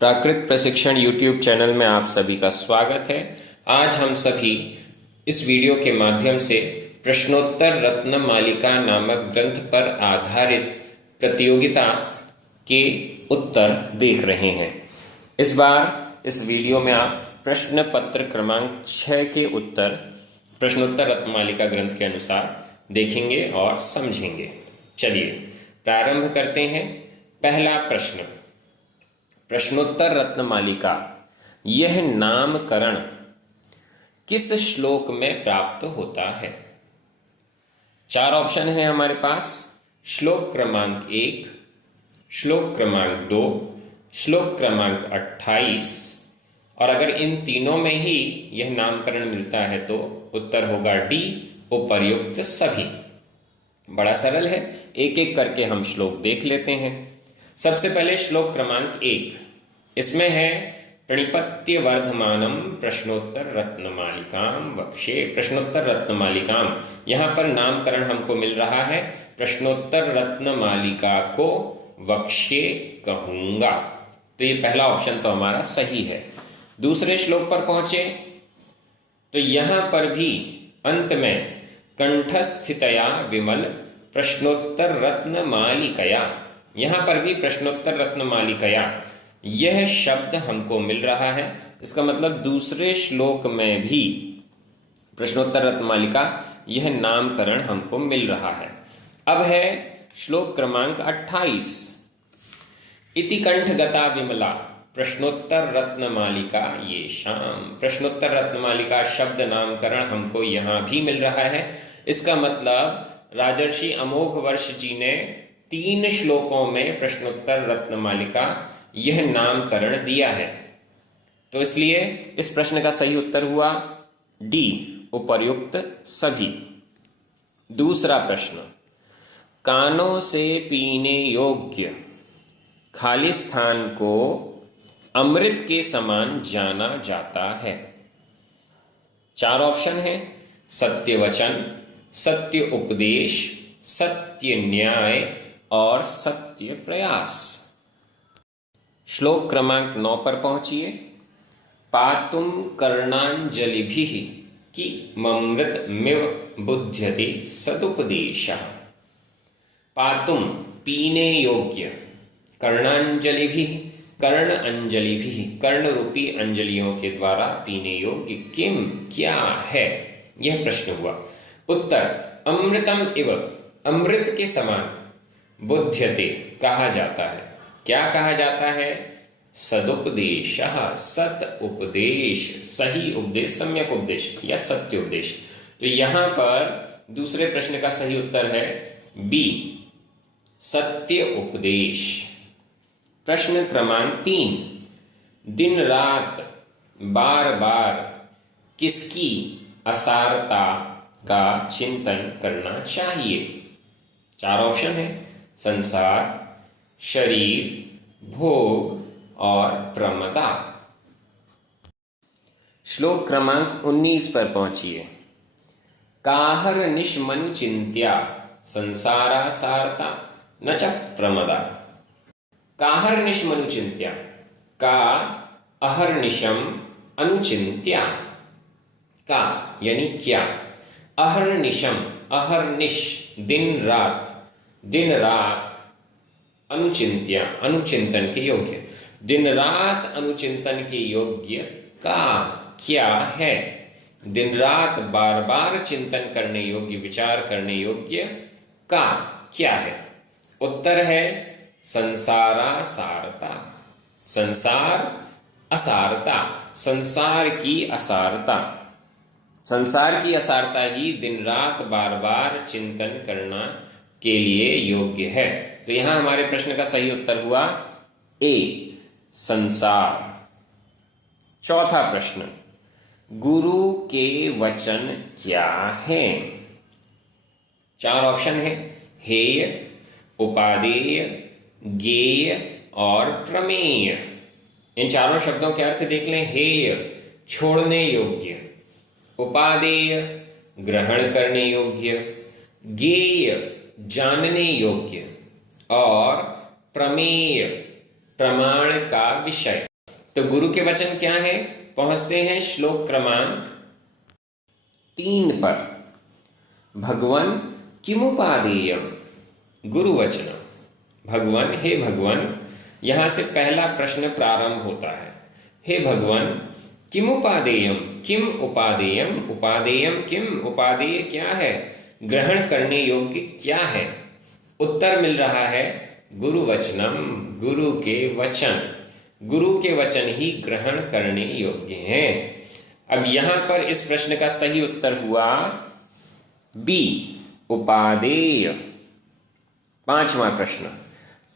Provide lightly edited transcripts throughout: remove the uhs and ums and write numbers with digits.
प्राकृत प्रशिक्षण YouTube channel में आप सभी का स्वागत है। आज हम सभी इस वीडियो के माध्यम से प्रश्नोत्तर रत्न मालिका नामक ग्रंथ पर आधारित प्रतियोगिता के उत्तर देख रहे हैं। इस बार इस वीडियो में आप प्रश्न पत्र क्रमांक 6 के उत्तर प्रश्नोत्तर रत्न मालिका ग्रंथ के अनुसार देखेंगे और समझेंगे। चलिए प्रारंभ करते हैं। पहला प्रश्न, प्रश्नोत्तर रत्नमालिका यह नामकरण किस श्लोक में प्राप्त होता है? 4 ऑप्शन है हमारे पास। श्लोक क्रमांक 1, श्लोक क्रमांक 2, श्लोक क्रमांक 28 और अगर इन तीनों में ही यह नामकरण मिलता है तो उत्तर होगा डी, उपर्युक्त सभी। बड़ा सरल है, एक एक करके हम श्लोक देख लेते हैं। सबसे पहले श्लोक क्रमांक 1, इसमें है प्रणिपत्य वर्धमानम प्रश्नोत्तर रत्नमालिकाम वक्षे। प्रश्नोत्तर रत्नमालिकाम, यहाँ पर नामकरण हमको मिल रहा है प्रश्नोत्तर रत्नमालिका को वक्षे कहूंगा, तो ये पहला ऑप्शन तो हमारा सही है। दूसरे श्लोक पर पहुंचे तो यहाँ पर भी अंत में कंठस्थितया विमल प्रश्नोत्तर रत्नमालिकया, यहाँ पर भी प्रश्नोत्तर रत्नमालिकया यह शब्द हमको मिल रहा है। इसका मतलब दूसरे श्लोक में भी प्रश्नोत्तर रत्नमालिका यह नामकरण हमको मिल रहा है। अब है श्लोक क्रमांक 28, इति कंठगता विमला प्रश्नोत्तर रत्नमालिका ये शाम। प्रश्नोत्तर रत्नमालिका शब्द नामकरण हमको यहाँ भी मिल रहा है। इसका मतलब राजर्षि अमोघ वर्ष जी ने 3 श्लोकों में प्रश्नोत्तर रत्नमालिका यह नामकरण दिया है, तो इसलिए इस प्रश्न का सही उत्तर हुआ डी, उपर्युक्त सभी। दूसरा प्रश्न, कानों से पीने योग्य खाली स्थान को अमृत के समान जाना जाता है। 4 ऑप्शन है, सत्य वचन, सत्य उपदेश, सत्य न्याय और सत्य प्रयास। श्लोक क्रमांक 9 पर पहुंचिए। पातुम कर्णांजलिभिः कि ममृतमिव बुध्यते सदुपदेशः। पातुम पीने योग्य, कर्णांजलिभिः कर्ण अंजलिभिः कर्ण रूपी अंजलियों के द्वारा पीने योग्य किम क्या है, यह प्रश्न हुआ। उत्तर, अमृतम इव अमृत के समान, बुध्यते कहा जाता है। क्या कहा जाता है? सदुपदेशः सत उपदेश, सही उपदेश, सम्यक उपदेश या सत्य उपदेश। तो यहां पर दूसरे प्रश्न का सही उत्तर है बी, सत्य उपदेश। प्रश्न क्रमांक 3, दिन रात बार बार किसकी असारता का चिंतन करना चाहिए? 4 ऑप्शन है, संसार, शरीर, भोग और प्रमदा। श्लोक क्रमांक 19 पर पहुंचिए। काहर निष्मनु चिंत्या संसारा सारता न च प्रमदा। काहर निष्मनु चिंत्या, का अहर्निशम अनुचिंत्या, का यानी क्या, अहर्निशम अहर्निश दिन रात, दिन रात, अनुचिंत्या अनुचिंतन के योग्य, दिन रात अनुचिंतन के योग्य का क्या है? दिन रात बार बार चिंतन करने योग्य, विचार करने योग्य का क्या है? उत्तर है संसारा सारता, संसार असारता, संसार की असारता। संसार की असारता ही दिन रात बार बार चिंतन करना के लिए योग्य है। तो यहां हमारे प्रश्न का सही उत्तर हुआ ए, संसार। चौथा प्रश्न, गुरु के वचन क्या हैं? 4 ऑप्शन है, हेय, उपादेय, गेय और प्रमेय। इन चारों शब्दों के अर्थ देख लें। हेय छोड़ने योग्य, उपादेय ग्रहण करने योग्य, गेय जानने योग्य और प्रमेय प्रमाण का विषय। तो गुरु के वचन क्या है? पहुंचते हैं श्लोक क्रमांक 3 पर। भगवन किमुपादेयम गुरुवचनम। भगवन, हे भगवन, यहां से पहला प्रश्न प्रारंभ होता है। हे भगवन, किमुपादेयम, किम उपादेयम, उपादेयम किम, उपादेय क्या है, ग्रहण करने योग्य क्या है? उत्तर मिल रहा है गुरुवचनम, गुरु के वचन। गुरु के वचन ही ग्रहण करने योग्य हैं। अब यहां पर इस प्रश्न का सही उत्तर हुआ बी, उपादेय। 5वां प्रश्न,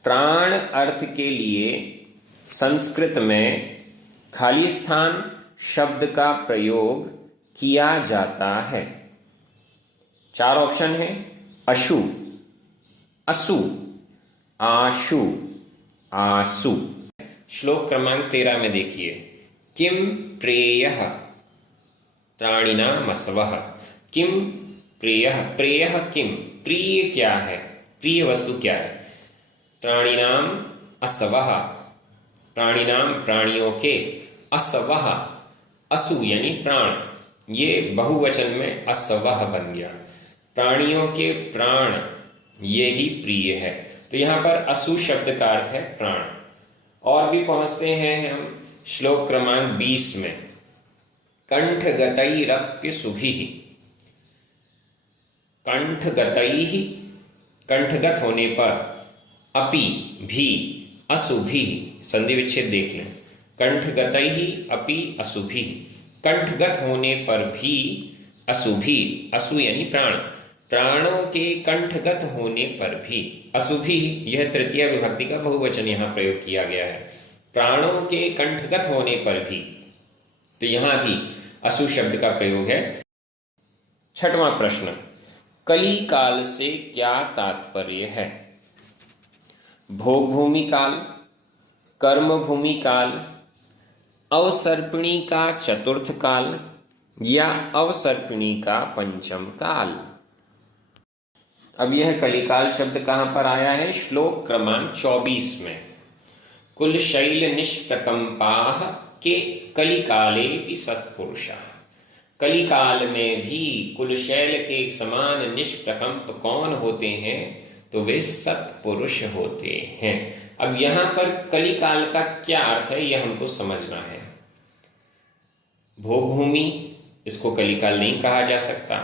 प्राण अर्थ के लिए संस्कृत में खाली स्थान शब्द का प्रयोग किया जाता है। 4 ऑप्शन है, अशु, असु, आशु, आसु। श्लोक क्रमांक 13 में देखिए, किम प्रेयः प्राणिनाम असवः। किम प्रेयः, प्रेयः किम, प्रिय क्या है, प्रिय वस्तु क्या है? प्राणिनाम असवः, प्राणिनाम प्राणियों के, असवः असु यानी प्राण, ये बहुवचन में असवः बन गया। प्राणियों के प्राण ये ही प्रिय है। तो यहां पर असु शब्द का अर्थ है प्राण। और भी पहुंचते हैं हम श्लोक क्रमांक 20 में। कंठगतैरप्य सुभिः, कंठगतैः कंठगत होने पर, अपि भी, असुभिः संधि विच्छेद देख लें। कंठगतैः अपि असुभिः, कंठगत होने पर भी, असुभि, असु यानी प्राण, प्राणों के कंठगत होने पर भी, असुभि यह तृतीय विभक्ति का बहुवचन यहां प्रयोग किया गया है। प्राणों के कंठगत होने पर भी, तो यहां भी असु शब्द का प्रयोग है। 6वां प्रश्न, कली काल से क्या तात्पर्य है? भोग भूमि काल, कर्म भूमि काल, अवसर्पिणी का चतुर्थ काल या अवसर्पिणी का पंचम काल? अब यह कलिकाल शब्द कहां पर आया है? श्लोक क्रमांक 24 में। कुलशैल निष्प्रकंपाः के कलिकाले भी सत्पुरुषः। कलिकाल में भी कुलशैल के समान निष्प्रकंप कौन होते हैं? तो वे सत्पुरुष होते हैं। अब यहां पर कलिकाल का क्या अर्थ है यह हमको समझना है। भोग भूमि, इसको कलिकाल नहीं कहा जा सकता।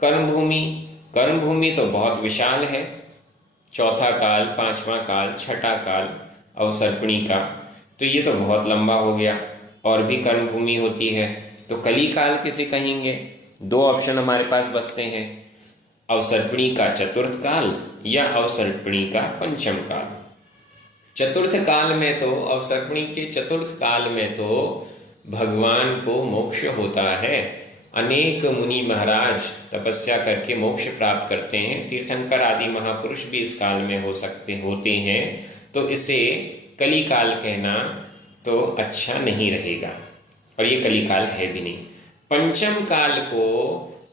कर्म भूमि, कर्म भूमि तो बहुत विशाल है, चौथा काल, 5वां काल, 6ठा काल अवसर्पिणी का, तो ये तो बहुत लंबा हो गया। और भी कर्म भूमि होती है, तो कलिकाल किसे कहेंगे? 2 ऑप्शन हमारे पास बचते हैं, अवसर्पिणी का चतुर्थ काल या अवसर्पिणी का पंचम काल। चतुर्थ काल में तो, अवसर्पिणी के चतुर्थ काल में तो भगवान को मोक्ष होता है। अनेक मुनि महाराज तपस्या करके मोक्ष प्राप्त करते हैं। तीर्थंकर आदि महापुरुष भी इस काल में होते हैं। तो इसे कलिकाल कहना तो अच्छा नहीं रहेगा, और ये कलिकाल है भी नहीं। पंचम काल को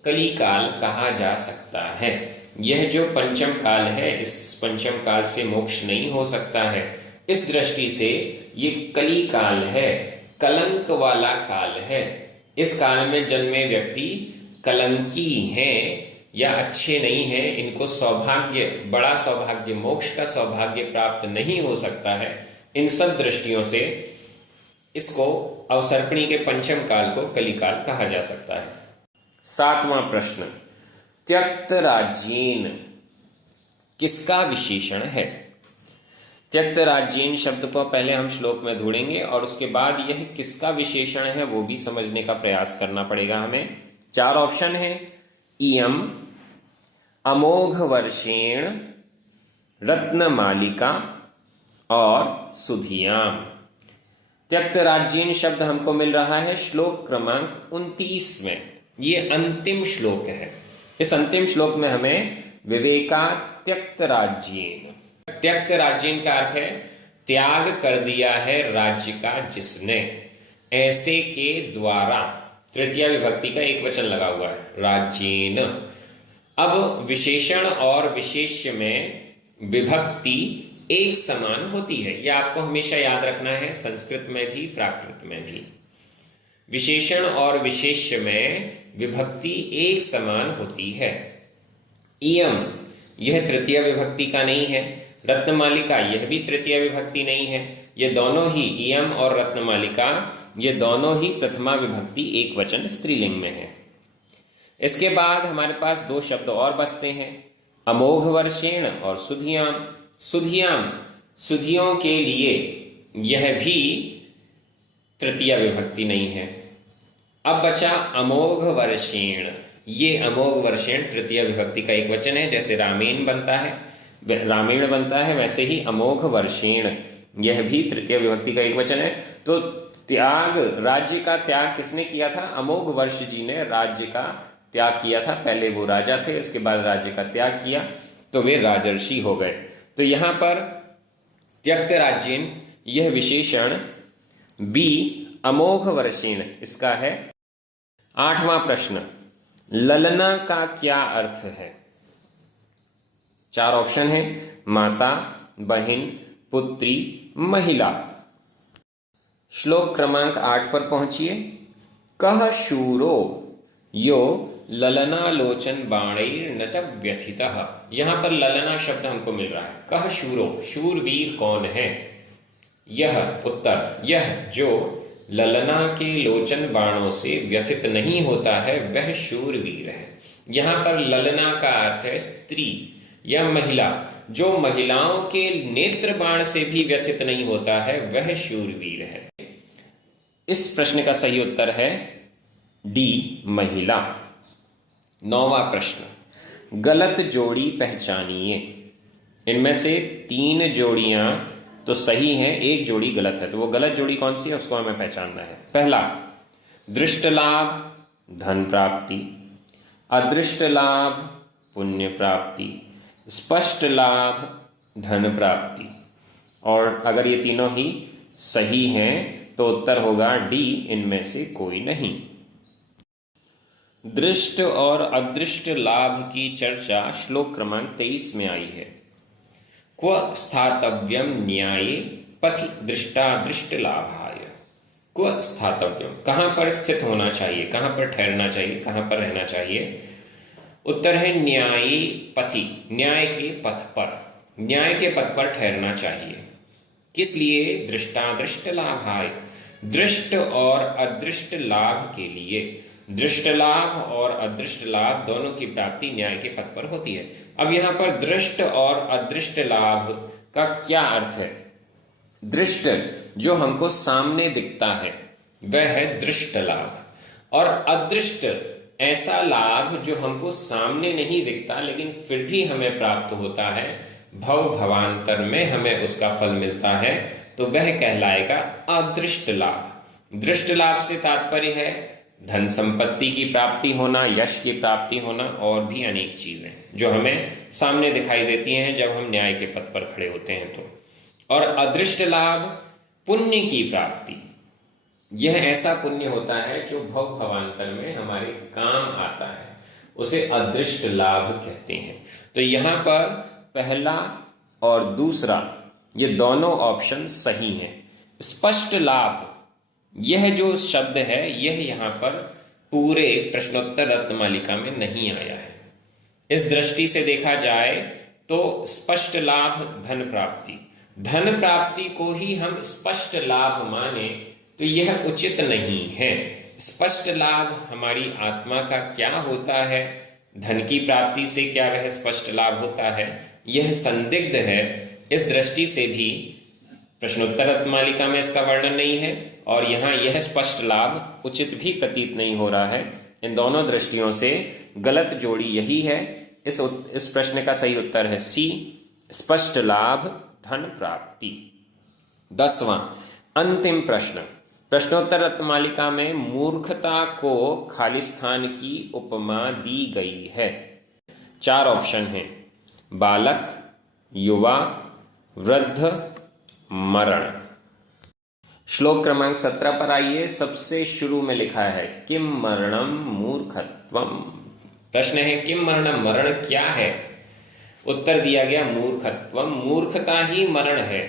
कलिकाल कहा जा सकता है। यह जो पंचम काल है, इस पंचम काल से मोक्ष नहीं हो सकता है। इस दृष्टि से ये कलिकाल है, कलंक वाला काल है। इस काल में जन्मे व्यक्ति कलंकी हैं या अच्छे नहीं हैं, इनको सौभाग्य, बड़ा सौभाग्य, मोक्ष का सौभाग्य प्राप्त नहीं हो सकता है। इन सब दृष्टियों से इसको अवसर्पिणी के पंचम काल को कलिकाल कहा जा सकता है। 7वां प्रश्न, त्यक्त राज्येन किसका विशेषण है? त्यक्त राज्येन शब्द को पहले हम श्लोक में ढूंढेंगे और उसके बाद यह किसका विशेषण है वो भी समझने का प्रयास करना पड़ेगा हमें। 4 ऑप्शन है, इयम अमोघ वर्षेण रत्नमालिका और सुधियाम। त्यक्त राज्येन शब्द हमको मिल रहा है श्लोक क्रमांक 29 में। ये अंतिम श्लोक है। इस अंतिम श्लोक में हमें विवेका त्यक्त राज्येन, त्यक्त राज्येन का अर्थ है त्याग कर दिया है राज्य का जिसने, ऐसे के द्वारा, तृतीय विभक्ति का एक वचन लगा हुआ है, राज्येन। अब विशेषण और विशेष्य में विभक्ति एक समान होती है। यह आपको हमेशा याद रखना है, संस्कृत में भी प्राकृत में भी। विशेषण और विशेष्य में विभक्ति एक समान होती है। इयम, यह तृतीय विभक्ति का नहीं है। रत्नमालिका, यह भी तृतीय विभक्ति नहीं है। ये दोनों ही, इयम और रत्नमालिका, ये दोनों ही प्रथमा विभक्ति एक वचन स्त्रीलिंग में है। इसके बाद हमारे पास दो शब्द और बचते हैं, अमोघ वर्षेण और सुधियाम। सुधियाम, सुधियों के लिए, यह भी तृतीय विभक्ति नहीं है। अब बचा अमोघ वर्षेण। ये अमोघ वर्षेण तृतीय विभक्ति का एक वचन है। जैसे रामेण बनता है, रामेण बनता है, वैसे ही अमोघ वर्षेण यह भी तृतीय विभक्ति का एक वचन है। तो त्याग, राज्य का त्याग किसने किया था? अमोघ वर्ष जी ने राज्य का त्याग किया था। पहले वो राजा थे, इसके बाद राज्य का त्याग किया तो वे राजर्षि हो गए। तो यहां पर त्यक्त राज्येन, यह विशेषण बी अमोघ वर्षेण इसका है। 8वां प्रश्न, ललना का क्या अर्थ है? 4 ऑप्शन है, माता, बहन, पुत्री, महिला। श्लोक क्रमांक 8 पर पहुंचिए। कह शूरो यो ललनालोचन बाणैर न च व्यथितः। यहां पर ललना शब्द हमको मिल रहा है। कह शूरो, शूरवीर कौन है? यह उत्तर, यह जो ललना के लोचन बाणों से व्यथित नहीं होता है वह शूरवीर है। यहां पर ललना का अर्थ है स्त्री या महिला। जो महिलाओं के नेत्र बाण से भी व्यथित नहीं होता है वह शूरवीर है। इस प्रश्न का सही उत्तर है डी, महिला। 9वां प्रश्न, गलत जोड़ी पहचानिए। इनमें से 3 जोड़ियां तो सही हैं, एक जोड़ी गलत है। तो वो गलत जोड़ी कौन सी है उसको हमें पहचानना है। पहला, दृष्ट लाभ धन प्राप्ति, अदृष्ट लाभ पुण्य प्राप्ति, स्पष्ट लाभ धन प्राप्ति। और अगर ये तीनों ही सही हैं तो उत्तर होगा डी, इनमें से कोई नहीं। दृष्ट और अदृष्ट लाभ की चर्चा श्लोक क्रमांक 23 में आई है। क्व स्थातव्यम न्याये पथि दृष्टादृष्ट लाभाय। क्व स्थातव्यम, कहाँ पर स्थित होना चाहिए, कहाँ पर ठहरना चाहिए, कहाँ पर रहना चाहिए? उत्तर है न्यायी पथि, न्याय के पथ पर, न्याय के पथ पर ठहरना चाहिए। किस लिए? दृष्टादृष्ट लाभाय, दृष्ट और अदृष्ट लाभ के लिए। दृष्ट लाभ और अदृष्ट लाभ दोनों की प्राप्ति न्याय के पथ पर होती है। अब यहां पर दृष्ट और अदृष्ट लाभ का क्या अर्थ है? दृष्ट जो हमको सामने दिखता है वह है दृष्ट लाभ, और अदृष्ट ऐसा लाभ जो हमको सामने नहीं दिखता लेकिन फिर भी हमें प्राप्त होता है, भव भवांतर में हमें उसका फल मिलता है, तो वह कहलाएगा अदृष्ट लाभ। दृष्ट लाभ से तात्पर्य है धन संपत्ति की प्राप्ति होना, यश की प्राप्ति होना और भी अनेक चीजें जो हमें सामने दिखाई देती हैं जब हम न्याय के पथ पर खड़े होते हैं तो। और अदृष्ट लाभ पुण्य की प्राप्ति, यह ऐसा पुण्य होता है जो भव भवांतर में हमारे काम आता है, उसे अदृष्ट लाभ कहते हैं। तो यहां पर पहला और दूसरा ये दोनों ऑप्शन सही हैं। स्पष्ट लाभ, यह जो शब्द है यह यहाँ पर पूरे प्रश्नोत्तर रत्नमालिका में नहीं आया है। इस दृष्टि से देखा जाए तो स्पष्ट लाभ धन प्राप्ति, धन प्राप्ति को ही हम स्पष्ट लाभ माने तो यह उचित नहीं है। स्पष्ट लाभ हमारी आत्मा का क्या होता है, धन की प्राप्ति से क्या वह स्पष्ट लाभ होता है, यह संदिग्ध है। इस दृष्टि से भी प्रश्नोत्तर रत्नमालिका में इसका वर्णन नहीं है और यहाँ यह स्पष्ट लाभ उचित भी प्रतीत नहीं हो रहा है। इन दोनों दृष्टियों से गलत जोड़ी यही है। इस प्रश्न का सही उत्तर है सी, स्पष्ट लाभ धन प्राप्ति। 10वां अंतिम प्रश्न, प्रश्नोत्तर रत्नमालिका में मूर्खता को खालिस्तान की उपमा दी गई है। 4 ऑप्शन हैं, बालक, युवा, वृद्ध, मरण। श्लोक क्रमांक 17 पर आइए। सबसे शुरू में लिखा है किम मरणम मूर्खत्वम। प्रश्न है किम मरणम, मरण क्या है? उत्तर दिया गया मूर्खत्वम, मूर्खता ही मरण है।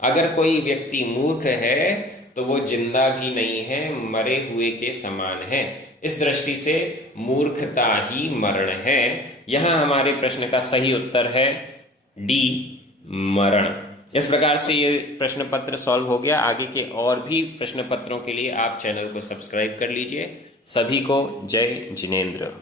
अगर कोई व्यक्ति मूर्ख है तो वो जिंदा भी नहीं है, मरे हुए के समान है। इस दृष्टि से मूर्खता ही मरण है। यहाँ हमारे प्रश्न का सही उत्तर है डी, मरण। इस प्रकार से ये प्रश्न पत्र सॉल्व हो गया। आगे के और भी प्रश्न पत्रों के लिए आप चैनल को सब्सक्राइब कर लीजिए। सभी को जय जिनेंद्र।